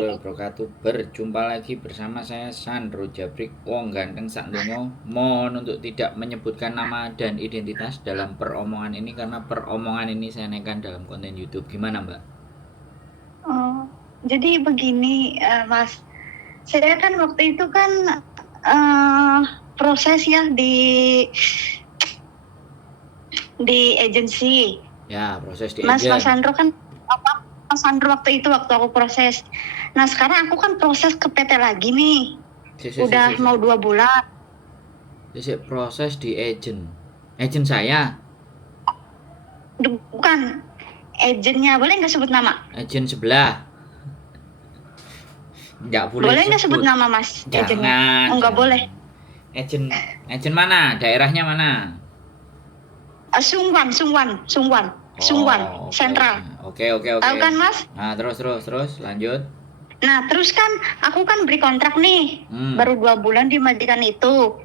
Wabarakatuh. Berjumpa lagi bersama saya Sandro Jabrik, wong ganteng sak donya. Mohon untuk tidak menyebutkan nama dan identitas dalam peromongan ini karena peromongan ini saya naikkan dalam konten YouTube. Gimana, Mbak? Oh, jadi begini, Mas. Saya kan waktu itu kan proses ya di agensi. Ya, proses di Mas agent. Sandro kan Mas Sandro waktu aku proses. Nah sekarang aku kan proses ke PT lagi nih. Udah mau 2 bulan. Proses di agent. Agent saya. Bukan agennya, boleh nggak sebut nama? Agent sebelah. Nggak boleh nggak sebut nama, Mas? Jangan. Oh, nggak boleh. Agent mana? Daerahnya mana? Sungwan, Oh, Sentral. Oke. Tahu kan, Mas? Nah, terus lanjut. Nah, terus kan aku kan beri kontrak nih, baru 2 bulan di majikan itu.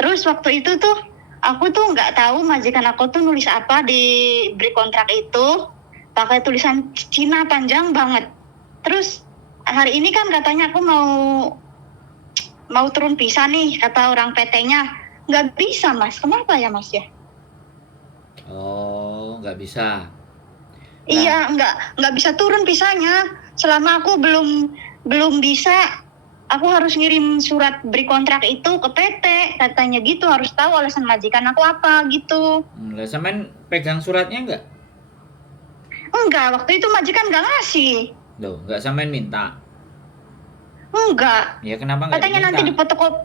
Terus waktu itu tuh aku tuh nggak tahu majikan aku tuh nulis apa di beri kontrak itu, pakai tulisan Cina panjang banget. Terus hari ini kan katanya aku mau turun pisah nih, kata orang PT-nya. Nggak bisa, Mas. Kenapa ya, Mas ya? Oh, nggak bisa. Iya, nggak bisa turun pisahnya. Selama aku belum bisa, aku harus ngirim surat beri kontrak itu ke PT, katanya gitu, harus tahu alasan majikan aku apa gitu. Lah sampean pegang suratnya nggak? Enggak, waktu itu majikan nggak ngasih. Loh, nggak sampean minta? Enggak. Ya kenapa nggak Katanya diminta? nanti difotokopi,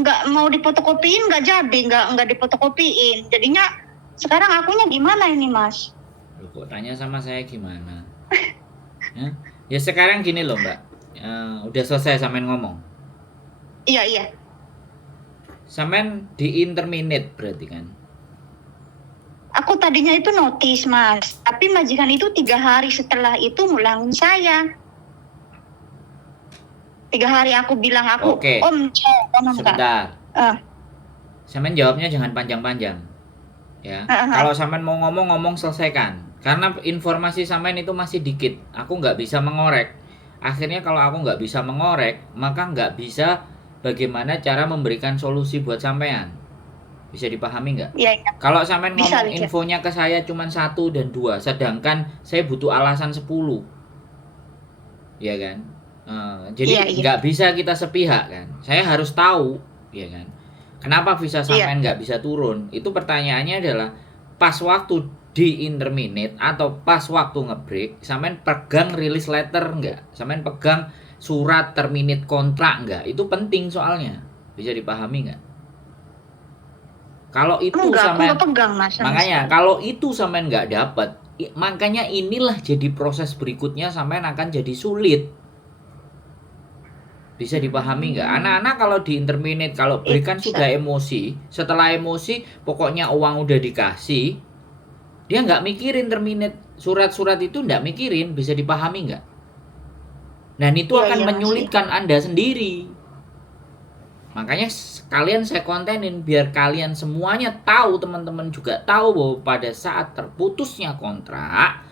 nggak mau difotokopiin, nggak jadi, nggak difotokopiin. Jadinya sekarang akunya gimana ini, Mas? Loh, kok tanya sama saya gimana? Ya sekarang gini loh, Mbak. Udah selesai sampean ngomong. Iya. Sampean di interminate berarti kan? Aku tadinya itu notis, Mas. Tapi majikan itu 3 hari setelah itu ngulangin saya. 3 hari aku bilang aku, Oke. Om, sebentar. Sampean jawabnya jangan panjang-panjang. Ya. Kalau sampean mau ngomong selesaikan. Karena informasi sampean itu masih dikit. Aku nggak bisa mengorek. Akhirnya kalau aku nggak bisa mengorek, maka nggak bisa bagaimana cara memberikan solusi buat sampean. Bisa dipahami nggak? Iya. Kalau sampean ngomong infonya ke saya cuma 1 dan 2, sedangkan saya butuh alasan 10. Ya kan? Jadi nggak bisa kita sepihak kan. Saya harus tahu, ya kan? Kenapa visa sampean nggak bisa turun? Itu pertanyaannya adalah pas waktu di interminate atau pas waktu ngebreak, sampean pegang release letter nggak? Sampean pegang surat terminate kontrak nggak? Itu penting soalnya. Bisa dipahami nggak? Kalau itu sampean pegang, Mas. Makanya kalau itu sampean nggak dapat, makanya inilah jadi proses berikutnya sampean akan jadi sulit. Bisa dipahami nggak? Anak-anak kalau di interminate, kalau berikan sudah emosi, setelah emosi pokoknya uang udah dikasih, dia nggak mikirin terminate, surat-surat itu nggak mikirin. Bisa dipahami nggak? Dan itu akan menyulitkan Anda sendiri. Makanya kalian saya kontenin biar kalian semuanya tahu, teman-teman juga tahu bahwa pada saat terputusnya kontrak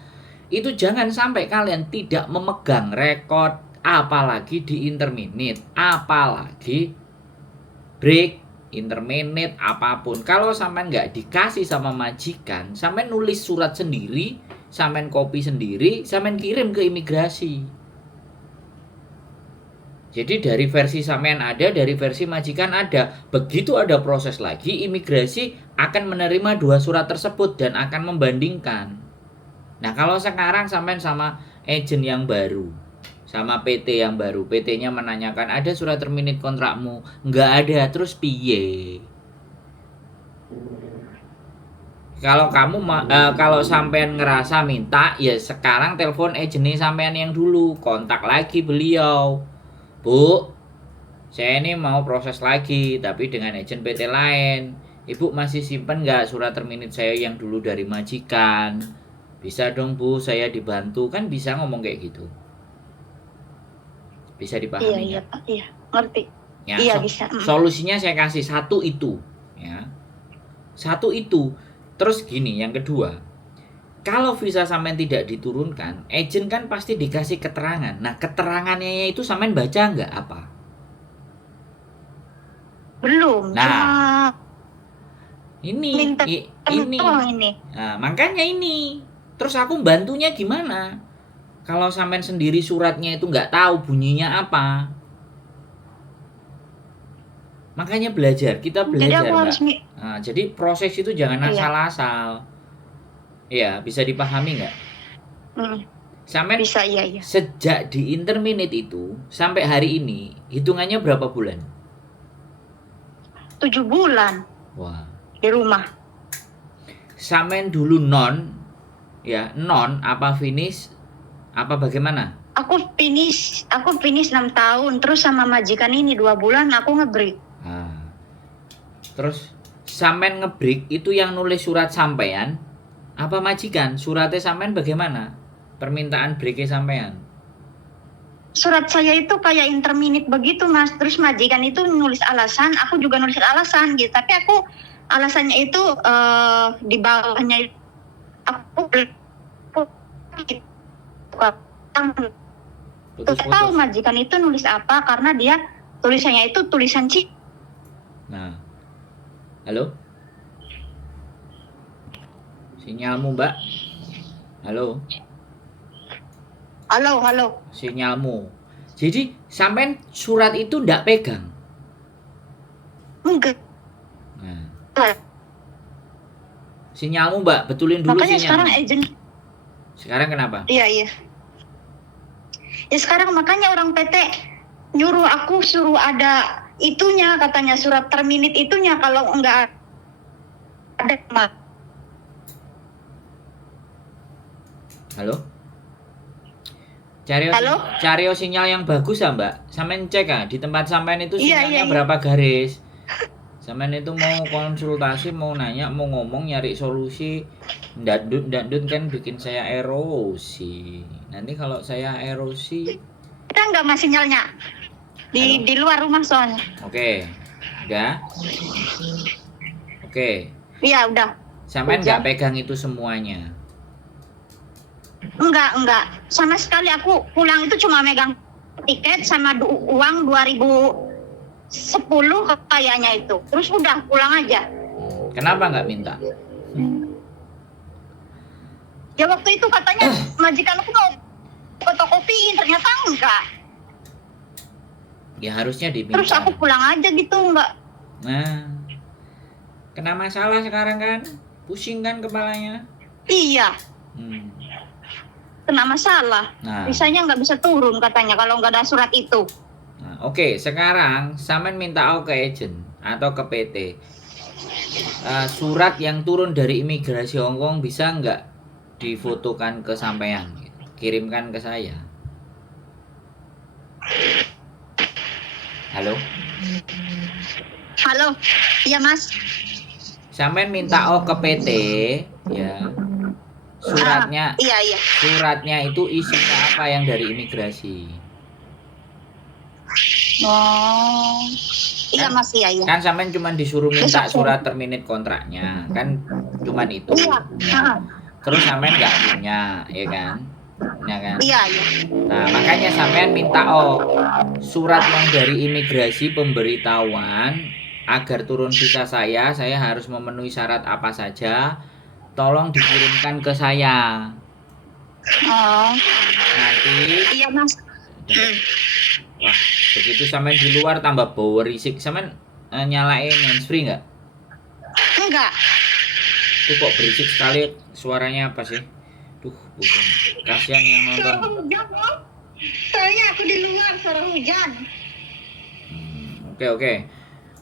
itu jangan sampai kalian tidak memegang rekod, apalagi di interminate, apalagi break, interminate, apapun. Kalau sampean nggak dikasih sama majikan, sampean nulis surat sendiri, sampean copy sendiri, sampean kirim ke imigrasi. Jadi dari versi sampean ada, dari versi majikan ada. Begitu ada proses lagi, imigrasi akan menerima 2 surat tersebut dan akan membandingkan. Nah, kalau sekarang sampean sama agent yang baru, sama PT yang baru, PT-nya menanyakan ada surat terminate kontrakmu, nggak ada, terus piye? Kalau kamu kalau sampean ngerasa minta, ya sekarang telepon agentnya sampean yang dulu, kontak lagi beliau. Bu, saya ini mau proses lagi, tapi dengan agent PT lain. Ibu masih simpen nggak surat terminate saya yang dulu dari majikan? Bisa dong Bu, saya dibantu. Kan bisa ngomong kayak gitu. Bisa dipahami nggak? Iya, ngerti. Ya, iya, bisa. Solusinya saya kasih 1 itu. Ya. 1 itu. Terus gini, yang kedua. Kalau visa sampean tidak diturunkan, agent kan pasti dikasih keterangan. Nah, keterangannya itu sampean baca nggak apa? Belum, Nah, cuma ini minta ini. doang ini. Nah, makanya ini. Terus aku bantunya gimana? Kalau sampean sendiri suratnya itu nggak tahu bunyinya apa. Makanya belajar, kita Jadi belajar, aku Mbak. harus Nah, jadi proses itu jangan Iya. asal-asal. Iya, bisa dipahami nggak? Sampean bisa, iya. sejak di interminate itu sampai hari ini hitungannya berapa bulan? 7 bulan Wah. di rumah. Sampean dulu non apa finish apa bagaimana? Aku finish 6 tahun, terus sama majikan ini 2 bulan aku nge-break. Nah, terus sampean nge-break itu yang nulis surat sampean apa majikan? Suratnya sampean bagaimana? Permintaan breaknya sampean? Surat saya itu kayak interminate begitu, Mas. Terus majikan itu nulis alasan, aku juga nulis alasan gitu. Tapi aku alasannya itu di bawahnya aku tahu majikan itu nulis apa karena dia tulisannya itu tulisan Cina. Nah, halo? Sinyalmu, Mbak? Halo? Halo. Sinyalmu. Jadi sampean surat itu ndak pegang? Enggak. Nah. Sinyalmu, Mbak, betulin dulu Makanya sinyal. sekarang agent. Sekarang kenapa? Iya. Ya sekarang makanya orang PT nyuruh aku suruh ada itunya, katanya surat terminate itunya, kalau enggak ada. Halo? Halo? Cari sinyal yang bagus ya, Mbak. Sampean cek di tempat sampean itu Iya, sinyalnya berapa garis. Sampean itu mau konsultasi, mau nanya, mau ngomong, nyari solusi. Dandut kan bikin saya erosi. Nanti kalau saya erosi, Kita enggak mas sinyalnya. Di luar rumah soalnya. Oke. Udah? Oke. Iya, udah. Sampean nggak pegang itu semuanya. Enggak. Sama sekali aku pulang itu cuma megang tiket sama uang 2010 kayaknya itu. Terus udah pulang aja. Kenapa nggak minta? Ya waktu itu katanya majikan aku mau fotokopiin, ternyata enggak. Ya harusnya diminta. Terus aku pulang aja gitu, enggak. Nah, kena masalah sekarang kan? Pusing kan kepalanya? Iya. Kena masalah. Nah. Visanya nggak bisa turun katanya kalau nggak ada surat itu. Nah, Oke, sekarang sampean minta ke agent atau ke PT. Surat yang turun dari imigrasi Hongkong bisa nggak difotokan ke sampean? Kirimkan ke saya. Halo? Halo, iya Mas. Sampean minta ke PT, ya. Suratnya, Iya. Suratnya itu isinya apa yang dari imigrasi? Oh, iya Mas, iya. Kan sampean cuma disuruh minta surat terminate kontraknya, kan cuman itu. Iya. Ya. Terus sampean nggak punya, ya kan? Ya kan? Iya. Nah, makanya sampean minta surat yang dari imigrasi pemberitahuan agar turun visa saya harus memenuhi syarat apa saja. Tolong dikirimkan ke saya. Oh. Nanti. Iya Mas. Wah, begitu sampean di luar tambah bau risik. Sampean nyalain handsfree nggak? Enggak. Itu kok berisik sekali suaranya apa sih? Duh, bukan. Kasihan yang nonton. Suara hujan, soalnya aku di luar, suara hujan.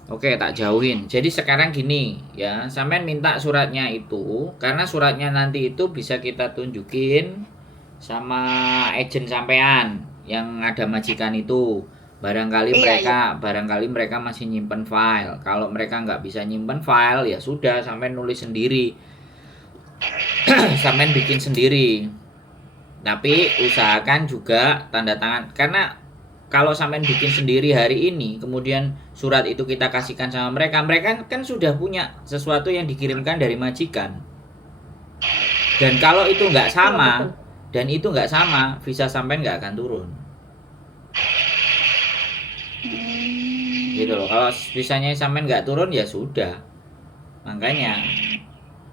Oke, tak jauhin. Jadi sekarang gini ya, sampean minta suratnya itu karena suratnya nanti itu bisa kita tunjukin sama agen sampean yang ada majikan itu. Barangkali mereka masih nyimpen file. Kalau mereka nggak bisa nyimpen file ya sudah, sampean nulis sendiri. Sampean bikin sendiri. Tapi usahakan juga tanda tangan, karena kalau sampean bikin sendiri hari ini, kemudian surat itu kita kasihkan sama mereka kan sudah punya sesuatu yang dikirimkan dari majikan. Dan kalau itu nggak Iya, sama, betul. dan itu nggak sama, visa sampean nggak akan turun. Gitu loh. Kalau visanya sampean nggak turun ya sudah. Makanya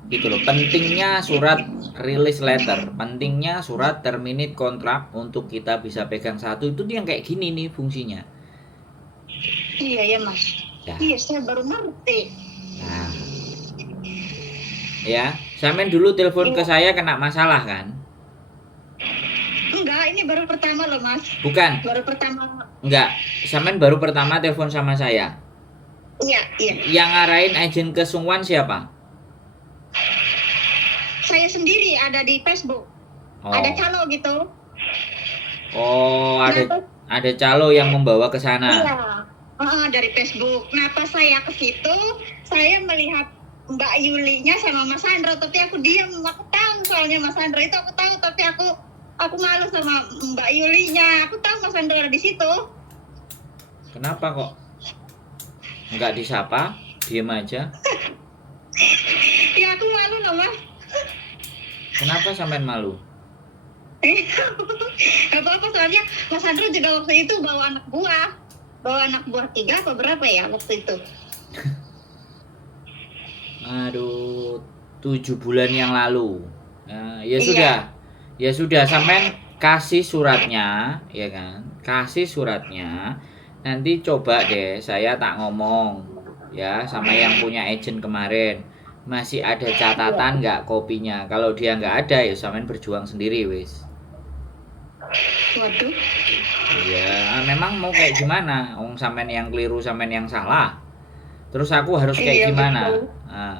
gitu loh. Pentingnya surat release letter, pentingnya surat terminate kontrak untuk kita bisa pegang satu itu yang kayak gini nih fungsinya. Iya ya Mas. Ya. Iya, saya baru ngerti. Nah, ya, sampean dulu telepon ke Iya. saya kena masalah kan? Enggak, ini baru pertama loh Mas. Bukan, Baru pertama. enggak. Sampean baru pertama telepon sama saya. Iya, iya. Yang ngarahin agent ke Sungwan siapa? Saya sendiri ada di Facebook. Oh. Ada calo gitu. Oh, Nah, ada calo yang membawa ke sana. iya. Dari Facebook. Nah, pas saya ke situ, saya melihat Mbak Yulinya sama Mas Sandro, tapi aku diam. Aku tahu soalnya Mas Sandro itu aku tahu, tapi aku malu sama Mbak Yulinya. Aku tahu Mas Sandro ada di situ. Kenapa kok nggak disapa? Diem aja. Ya aku malu loh Mas. Kenapa sampean malu? Gak apa-apa soalnya Mas Sandro juga waktu itu bawa anak buah 3 apa berapa ya waktu itu. Aduh, 7 bulan yang lalu. Nah, ya Iya. sudah, ya sudah. Sampean kasih suratnya, ya kan? Kasih suratnya. Nanti coba deh, saya tak ngomong, ya, sama yang punya agent kemarin. Masih ada catatan nggak kopinya? Kalau dia nggak ada, ya sampean berjuang sendiri, wis. Waduh. Ya, memang mau kayak gimana? Sampean yang keliru, sampean yang salah. Terus aku harus kayak Iya, gimana? betul. Nah,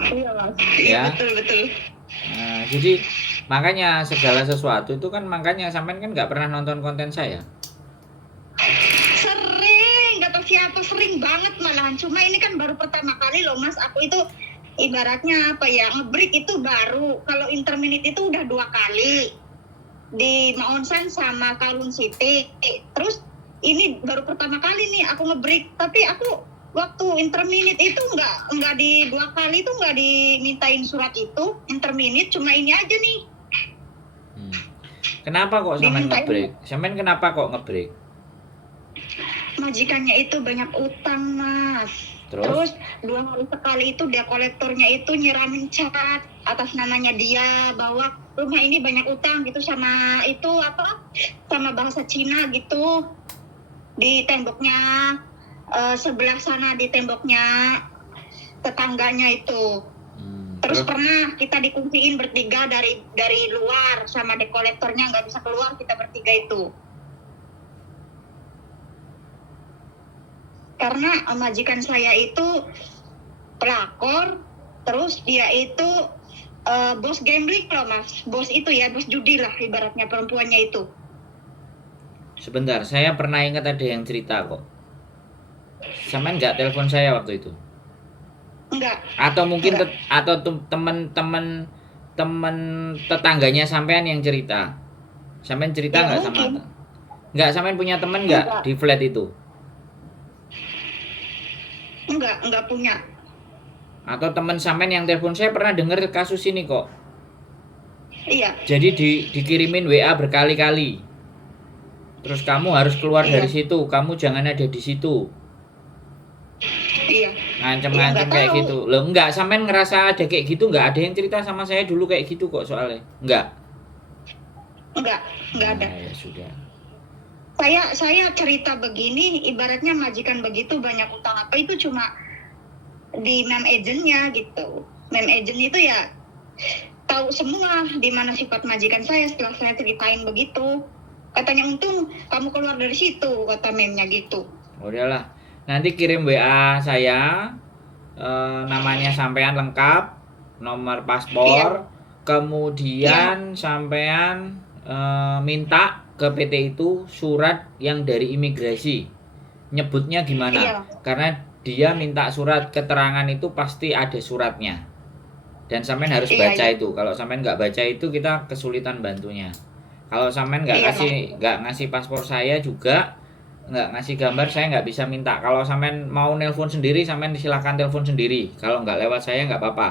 Iya Mas. Ya. Iya betul. nah, jadi makanya segala sesuatu itu kan makanya sampean kan nggak pernah nonton konten saya. Sering, nggak tahu siapa, sering banget malahan. Cuma ini kan baru pertama kali loh Mas. Aku itu ibaratnya apa ya, ngebreak itu baru. Kalau interminate itu udah 2 kali di Maonsan sama Kowloon City. Terus ini baru pertama kali nih aku ngebreak. Tapi aku waktu interminate itu nggak di 2 kali itu nggak dimintain surat itu interminate. Cuma ini aja nih. Kenapa kok sampean Dimintain. ngebreak? Sampean kenapa kok ngebreak? Majikannya itu banyak utang Mas. Terus? 2 hari sekali itu dia kolektornya itu nyiramin cat atas namanya dia bahwa rumah ini banyak utang gitu sama itu apa, sama bahasa Cina gitu di temboknya sebelah sana, di temboknya tetangganya itu. Terus pernah kita dikunciin bertiga dari luar sama dekolektornya nggak bisa keluar, kita bertiga itu. Karena majikan saya itu pelakor, terus dia itu bos gambling loh Mas. Bos itu ya, bos judi lah ibaratnya perempuannya itu. Sebentar, saya pernah ingat ada yang cerita kok. Sampean nggak telepon saya waktu itu? Enggak. Atau mungkin Enggak. atau teman-teman tetangganya sampean yang cerita? Sampean cerita Ya, nggak sama? mungkin. Nggak, sampean punya teman nggak Enggak. di flat itu? Enggak punya. Atau teman sampean yang telepon saya pernah dengar kasus ini kok. Iya. Jadi dikirimin WA berkali-kali. Terus kamu harus keluar Iya. dari situ, kamu jangan ada di situ. Iya. Ngancem-ngancem Ya, kayak tahu. gitu. Loh, enggak, sampean ngerasa ada kayak gitu enggak? Ada yang cerita sama saya dulu kayak gitu kok soalnya. Enggak. Enggak ada. Nah, ya sudah. Saya cerita begini, ibaratnya majikan begitu banyak utang apa itu cuma di mem agentnya gitu. Mem agent itu ya tahu semua di mana sifat majikan saya setelah saya ceritain begitu. Katanya untung kamu keluar dari situ, kata memnya gitu. Udahlah. Nanti kirim WA saya, namanya sampean lengkap, nomor paspor, kemudian sampean minta ke PT itu surat yang dari imigrasi. Nyebutnya gimana? Iya. Karena dia minta surat keterangan itu pasti ada suratnya. Dan sampean harus Iya, baca iya. itu. Kalau sampean nggak baca itu kita kesulitan bantunya. Kalau sampean nggak Iya, ngasih paspor saya juga, nggak ngasih gambar, saya nggak bisa minta. Kalau sampean mau nelpon sendiri, sampean silakan telepon sendiri. Kalau nggak lewat saya nggak apa-apa.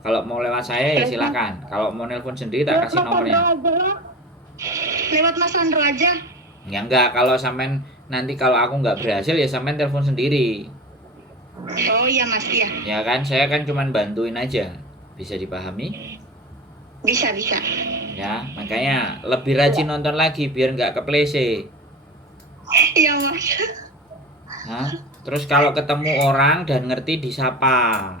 Kalau mau lewat saya ya silakan. Kalau mau nelpon sendiri tak kasih nomornya. Lewat Mas Sandro aja. Ya enggak, kalau sampean nanti kalau aku nggak berhasil ya sampean telepon sendiri. Oh iya Mas, iya. Ya kan, saya kan cuman bantuin aja. Bisa dipahami? Bisa. Ya, makanya lebih rajin nonton lagi biar nggak keplese. Iya Mas. Hah? Terus kalau ketemu orang dan ngerti disapa.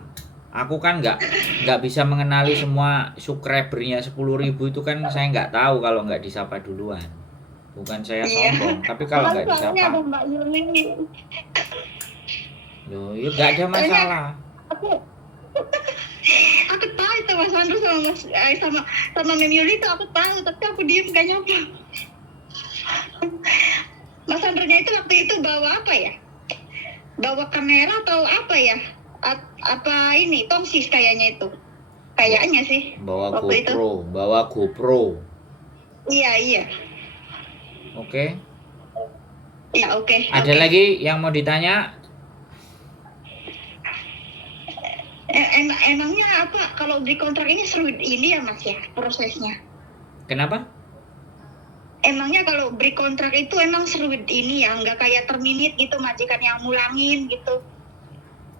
Aku kan nggak bisa mengenali semua subscribernya 10.000 itu kan saya nggak tahu kalau nggak disapa duluan. Bukan saya sombong, tapi kalau nggak Soalnya disapa, ada Mbak Yuli. loh, ya nggak ada masalah. Aku tahu itu Mas Sandro sama Mem Yuli itu aku tahu, tapi aku diem gak nyapa. Mas Sandronya itu waktu itu bawa apa ya? Bawa kamera atau apa ya? Apa ini tongsis kayaknya itu? Kayaknya sih. Bawa waktu itu. GoPro. Iya. Oke. Ya oke. Ada lagi yang mau ditanya? Emangnya apa kalau beli kontrak ini seru ini ya Mas ya prosesnya? Kenapa? Emangnya kalau beli kontrak itu emang seru ini ya, nggak kayak terminit gitu majikan yang mulangin gitu?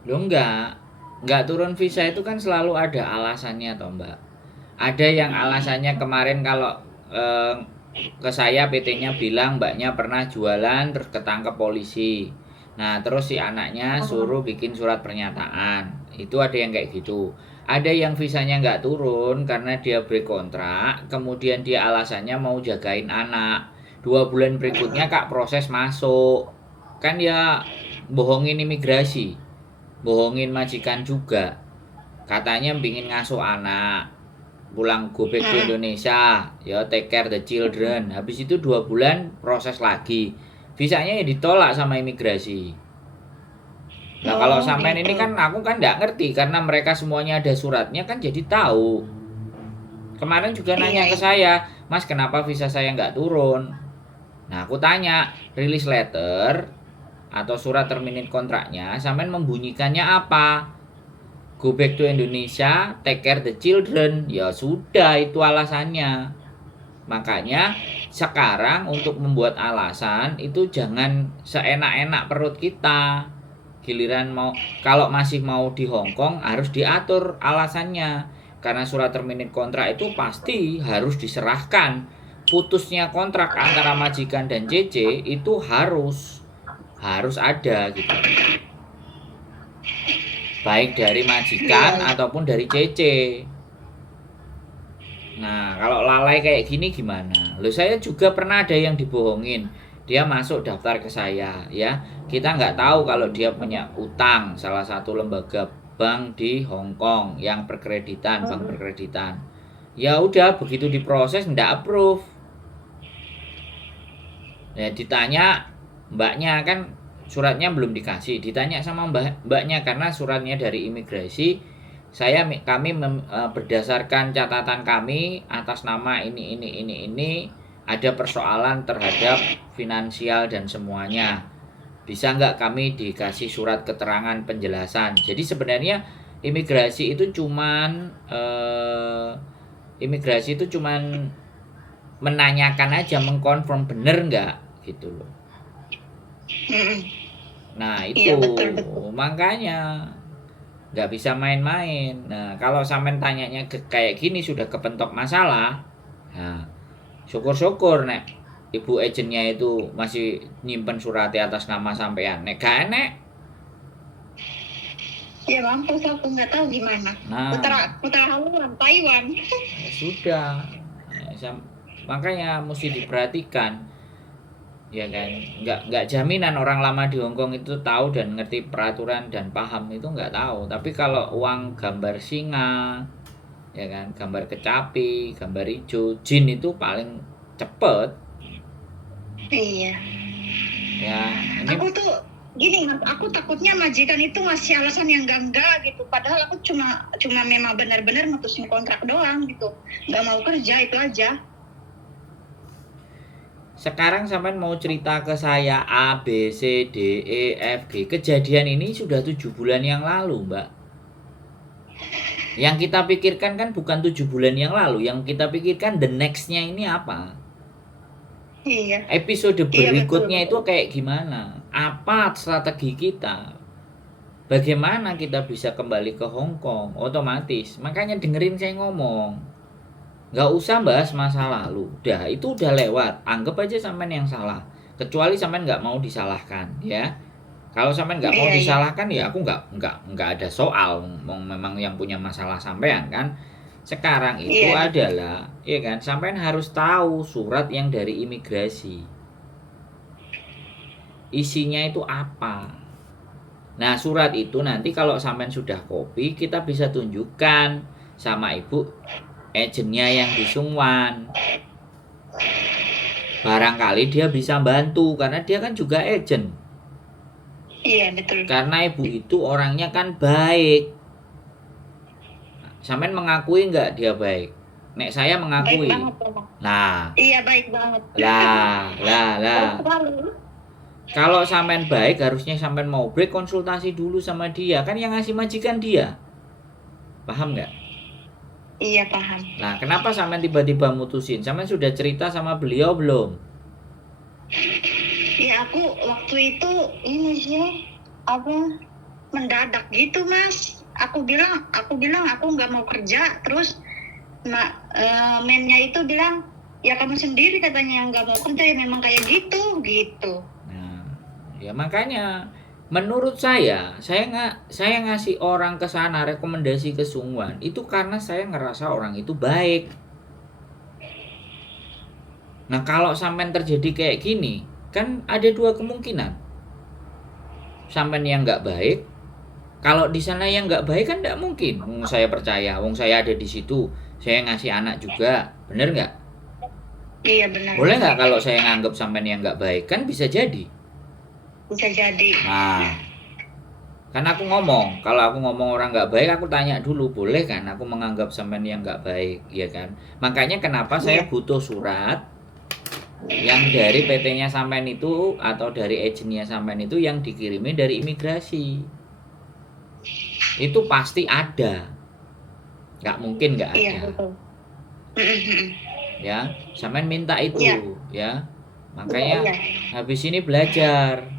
Loh nggak turun visa itu kan selalu ada alasannya toh Mbak. Ada yang alasannya kemarin kalau ke saya PT-nya bilang mbaknya pernah jualan terus ketangkep polisi. Nah terus si anaknya suruh bikin surat pernyataan. Itu ada yang kayak gitu. Ada yang visanya nggak turun karena dia break kontrak. Kemudian dia alasannya mau jagain anak. 2 bulan berikutnya kak proses masuk. Kan ya bohongin imigrasi. Bohongin majikan juga. Katanya pingin ngasuh anak. Pulang go back to Indonesia, ya take care the children. Habis itu 2 bulan proses lagi. Visanya ya ditolak sama imigrasi. Nah kalau sampean ini kan aku kan nggak ngerti karena mereka semuanya ada suratnya kan jadi tahu. Kemarin juga nanya ke saya, Mas kenapa visa saya nggak turun? Nah aku tanya, release letter atau surat terminate kontraknya, sampean membunyikannya apa? Go back to Indonesia, take care the children. Ya sudah, itu alasannya. Makanya sekarang untuk membuat alasan itu jangan seenak-enak perut kita. Giliran kalau masih mau di Hong Kong harus diatur alasannya. Karena surat terminate kontrak itu pasti harus diserahkan. Putusnya kontrak antara majikan dan CC itu harus ada gitu. Baik dari majikan ataupun dari CC. Nah kalau lalai kayak gini gimana? Loh saya juga pernah ada yang dibohongin. Dia masuk daftar ke saya ya. Kita nggak tahu kalau dia punya utang salah satu lembaga bank di Hong Kong yang berkreditan, bank berkreditan. Ya udah begitu diproses nggak approve. Ya ditanya mbaknya kan suratnya belum dikasih, ditanya sama mbaknya karena suratnya dari imigrasi. Kami berdasarkan catatan kami atas nama ini ada persoalan terhadap finansial dan semuanya. Bisa nggak kami dikasih surat keterangan penjelasan? Jadi sebenarnya imigrasi itu cuman menanyakan aja, mengkonfirm bener nggak gitu loh. Nah itu makanya nggak bisa main-main. Nah kalau sampean tanyanya kayak gini sudah kepentok masalah, nah syukur-syukur nek ibu agennya itu masih nyimpen suratnya atas nama sampean. Nek gak enek ya mampus aku nggak tahu gimana. Nah putra haluan Taiwan. Ya sudah, makanya mesti diperhatikan. Ya kan, nggak jaminan orang lama di Hong Kong itu tahu dan ngerti peraturan dan paham, itu nggak tahu. Tapi kalau uang gambar singa, ya kan, gambar kecapi, gambar hijau, jin itu paling cepet. Iya. Ya, ini aku tuh gini Mas, aku takutnya majikan itu ngasih alasan yang enggak gitu. Padahal aku cuma memang benar-benar mutusin kontrak doang gitu, nggak mau kerja itu aja. Sekarang sampean mau cerita ke saya A, B, C, D, E, F, G. Kejadian ini sudah 7 bulan yang lalu, Mbak. Yang kita pikirkan kan bukan 7 bulan yang lalu, yang kita pikirkan the next-nya ini apa. Iya. Episode Iya betul berikutnya itu betul. kayak gimana? Apa strategi kita? Bagaimana kita bisa kembali ke Hong Kong? Otomatis. Makanya dengerin saya ngomong. Nggak usah bahas masa lalu. Dah, itu udah lewat. Anggap aja sampean yang salah. Kecuali sampean nggak mau disalahkan, ya. Kalau sampean nggak mau Iya iya. disalahkan, ya aku nggak ada soal. Memang yang punya masalah sampean kan. Sekarang itu Iya betul. adalah, ya kan, sampean harus tahu surat yang dari imigrasi. Isinya itu apa? Nah, surat itu nanti kalau sampean sudah copy, kita bisa tunjukkan sama ibu agennya yang di Sungwan. Barangkali dia bisa bantu karena dia kan juga agent. Iya betul. Karena ibu itu orangnya kan baik. Sampean mengakui nggak dia baik? Nek saya Baik mengakui. banget Bang. Nah, Iya baik banget. lah. Baik sekali. Kalau sampean baik, harusnya sampean mau break konsultasi dulu sama dia. Kan yang ngasih majikan dia. Paham nggak? Iya paham. Nah, kenapa sampean tiba-tiba mutusin? Sampean sudah cerita sama beliau belum? Ya aku waktu itu ini sih apa mendadak gitu Mas. Aku bilang aku nggak mau kerja. Terus mennya itu bilang ya kamu sendiri katanya yang nggak mau kerja ya memang kayak gitu gitu. Nah, ya makanya menurut saya ngasih orang ke sana rekomendasi ke Sungwan itu karena saya ngerasa orang itu baik. Nah, kalau sampean terjadi kayak gini, kan ada dua kemungkinan. Sampean yang nggak baik, kalau di sana yang nggak baik kan nggak mungkin. Saya percaya, saya ada di situ, saya ngasih anak juga, bener nggak? Iya benar. Boleh nggak kalau saya nganggap sampean yang nggak baik? Kan bisa jadi. Bisa jadi. Nah, kan aku ngomong, kalau aku ngomong orang nggak baik, aku tanya dulu, boleh kan aku menganggap sampean yang nggak baik, ya kan? Makanya kenapa saya Iya. butuh surat yang dari PT-nya sampean itu atau dari agennya sampean itu yang dikirimin dari imigrasi. Itu pasti ada, nggak mungkin nggak Iya ada, betul. Mm-mm. ya. Sampean minta itu, Iya. ya. Iya Makanya iya. habis ini belajar.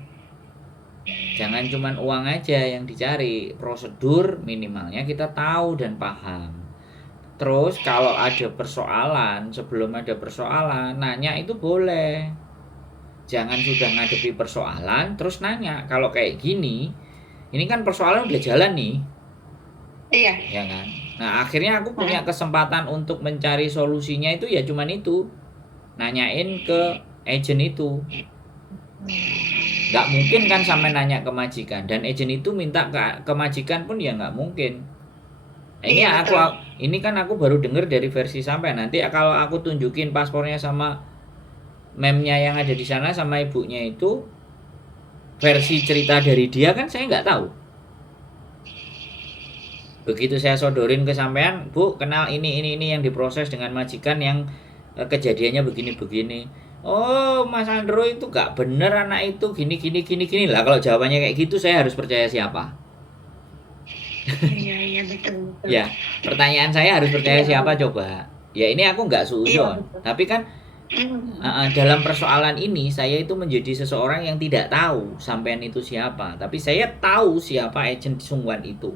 Jangan cuman uang aja yang dicari, prosedur minimalnya kita tahu dan paham. Terus kalau ada persoalan, sebelum ada persoalan, nanya itu boleh. Jangan sudah ngadepi persoalan, terus nanya. Kalau kayak gini, ini kan persoalan udah jalan nih, Iya. ya kan? Nah, akhirnya aku punya Nah, kesempatan untuk mencari solusinya itu ya cuman itu. Nanyain ke agent itu. Nggak mungkin kan sampai nanya ke majikan, dan agent itu minta ke majikan pun ya nggak mungkin. Ini iya betul. ini kan aku baru dengar dari versi sampai. Nanti kalau aku tunjukin paspornya sama memnya yang ada di sana sama ibunya itu, versi cerita dari dia kan saya nggak tahu. Begitu saya sodorin ke sampean, Bu, kenal ini yang diproses dengan majikan yang kejadiannya begini-begini. Oh, Mas Andro itu gak bener anak itu gini lah. Kalau jawabannya kayak gitu, saya harus percaya siapa? Iya iya betul betul. Ya, pertanyaan saya harus percaya Iya. siapa coba? Ya ini aku nggak Iya suuzon, betul. tapi kan Mm. dalam persoalan ini saya itu menjadi seseorang yang tidak tahu sampean itu siapa, tapi saya tahu siapa agent Sungwan itu.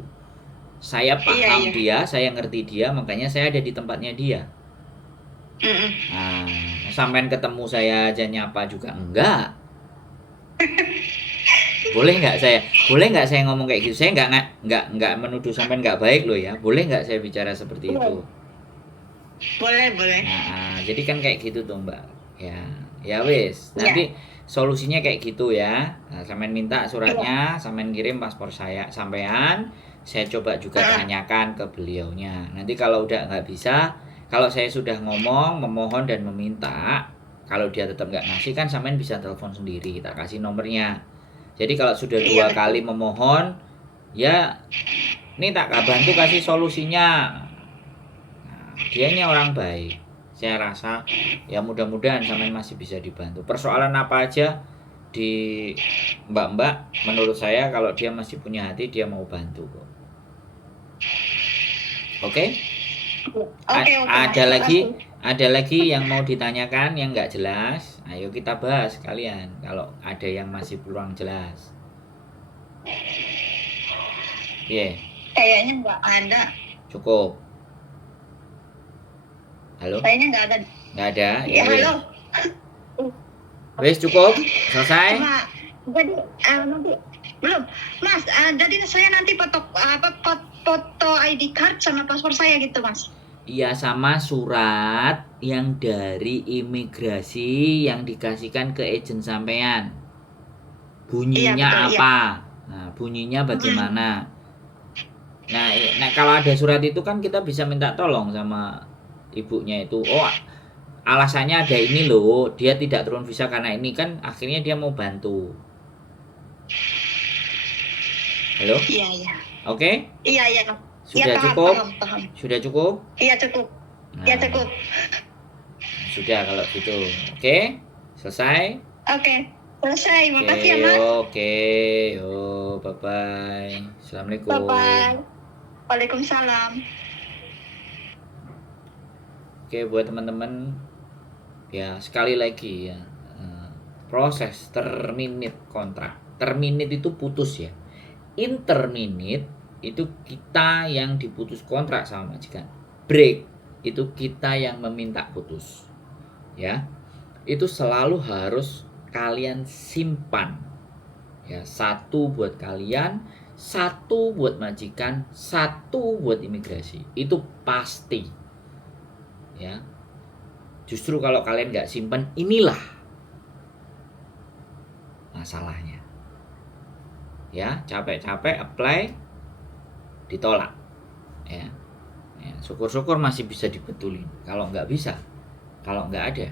Saya Iya paham iya. dia, saya ngerti dia, makanya saya ada di tempatnya dia. Mm-mm. Nah, sampean ketemu saya aja nyapa juga enggak. Boleh nggak saya ngomong kayak gitu? Saya nggak menuduh sampean nggak baik loh ya. Boleh nggak saya bicara seperti itu? Boleh boleh boleh. Nah, jadi kan kayak gitu tuh Mbak. Ya, ya wis. Iya Nanti solusinya kayak gitu ya. Nah, sampean minta iya. suratnya, sampean kirim paspor saya sampean. Saya coba juga Ah, tanyakan ke beliaunya. Nanti kalau udah nggak bisa, kalau saya sudah ngomong, memohon dan meminta, kalau dia tetap nggak ngasih kan sampean bisa telepon sendiri. Tak kasih nomornya. Jadi kalau sudah iya dua betul. kali memohon, ya ini tak bantu kasih solusinya. Nah, dianya orang baik. Saya rasa ya mudah-mudahan sampean masih bisa dibantu. Persoalan apa aja di Mbak-mbak, menurut saya kalau dia masih punya hati dia mau bantu kok. Oke? Oke, Mas. Ada lagi, Makasih. ada lagi yang mau ditanyakan yang nggak jelas? Ayo kita bahas kalian. Kalau ada yang masih kurang jelas. Iya, Kayaknya nggak ada. cukup. Halo? Kayaknya nggak ada. Nggak ada? Ya, Ya wes. halo. Wes cukup? Selesai? Cuma jadi nanti belum, Mas. Jadi saya nanti foto ID card sama paspor saya gitu, Mas. Iya, sama surat yang dari imigrasi yang dikasihkan ke agen sampean. Bunyinya Iya, betul, iya. apa? Nah, bunyinya bagaimana? Nah, kalau ada surat itu kan kita bisa minta tolong sama ibunya itu. Oh, alasannya ada ini loh, dia tidak turun visa karena ini, kan akhirnya dia mau bantu. Halo? Iya, iya. Oke? Iya, iya. Sudah Iya, cukup? paham. Sudah cukup? Iya, cukup. Nah, Iya, cukup. sudah kalau gitu. Oke? Selesai? Oke. Selesai. Oke, Makasih ya, Mas. oke. Yo, bye-bye. Assalamualaikum. Bye-bye. Waalaikumsalam. Oke, buat teman-teman, ya sekali lagi ya, proses terminate kontrak. Terminate itu putus ya. Interminate itu kita yang diputus kontrak sama majikan. Break itu kita yang meminta putus. Ya. Itu selalu harus kalian simpan. Ya, satu buat kalian, satu buat majikan, satu buat imigrasi. Itu pasti. Ya. Justru kalau kalian nggak simpan, inilah masalahnya. Ya, capek-capek apply, ditolak. Ya. Ya, syukur-syukur masih bisa dibetulin. Kalau nggak bisa, kalau nggak ada,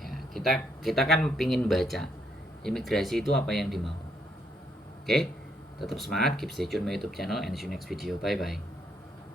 ya kita kan pingin baca imigrasi itu apa yang dimau. Oke, tetap semangat, keep stay tune my YouTube channel, and see you next video. Bye bye.